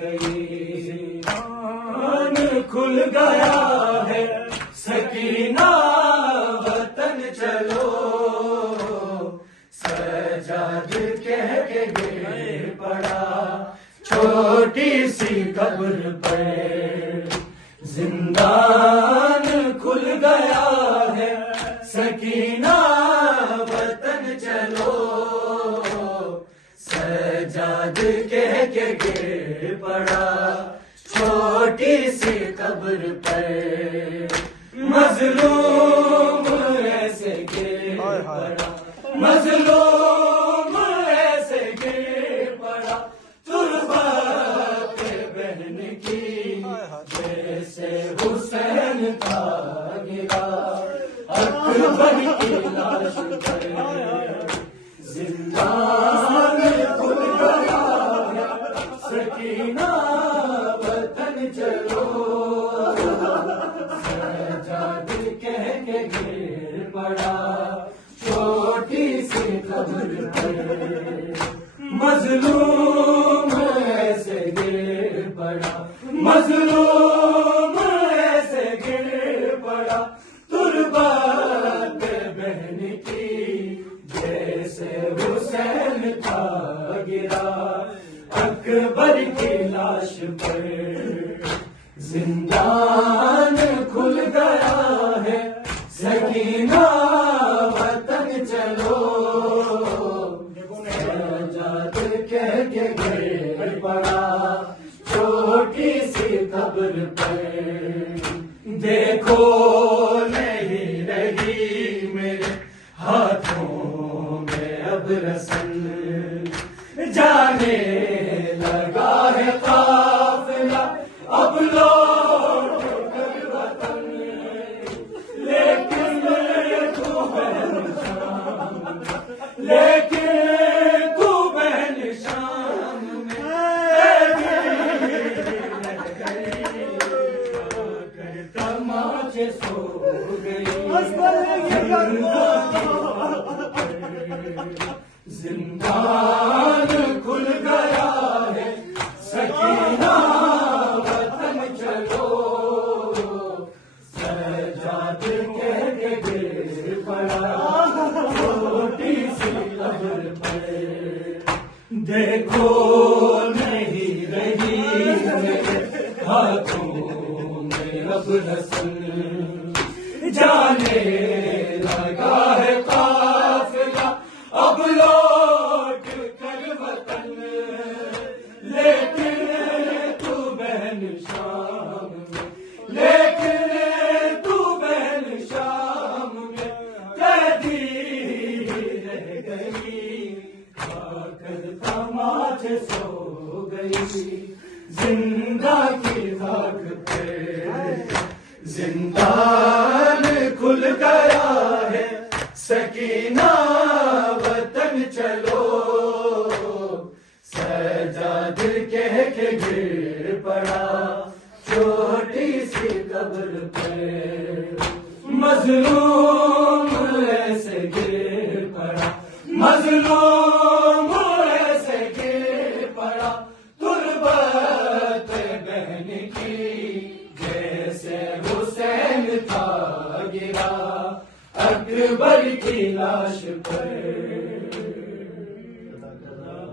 گئی، زندان کھل گیا ہے سکینہ وطن چلو، سجاد کہہ کے گر پڑا چھوٹی سی قبر پر، زندان کھل گیا ہے سکینہ وطن چلو، سجاد کہہ کے گر پڑا چھوٹی سی قبر پر، مظلوم ایسے گر پڑا، مظلوم ایسے گر پڑا تربت بہن کی، جیسے حسین کا گرا اکبر کی لاش پر، زندان کھل گیا ہے سکینہ وطن چلو، سجاد کہہ کے گر پڑا چھوٹی سی قبر پر، مظلوم ایسے گر پڑا، مظلوم ایسے گر پڑا تربت بہن کی، جیسے حسین کا گرا اکبر کی لاش پر، زندان کھل گیا ہے سکینہ وطن چلو، سجاد کہہ کے گر پڑا چھوٹی سی قبر پر، دیکھو نہیں رہی میرے ہاتھوں میں اب رسن، جانے لگا ہے قافلہ اب لوٹ کر وطن، لیکن تو بہن شام، لیکن تو بہن شام میں تماچے سو گئی، زندان کھل گیا ہے سکینہ وطن چلو، سجاد کہہ کے گر پڑا چھوٹی سی قبر پر، دیکھو نہیں رہی میرے ہاتھوں میں اب رسن، جانے لگا ہے قافلہ اب لوٹ کر وطن، لیکن تو بہن شام میں، لیکن تو بہن شام میں قیدی رہ گئی، کھا کر تماچے سو گئی، زندہ کی خاک پہ، زندان کھل گیا ہے سکینہ وطن چلو، سجاد کہہ کے گر پڑا چھوٹی سی قبر پر، مظلوم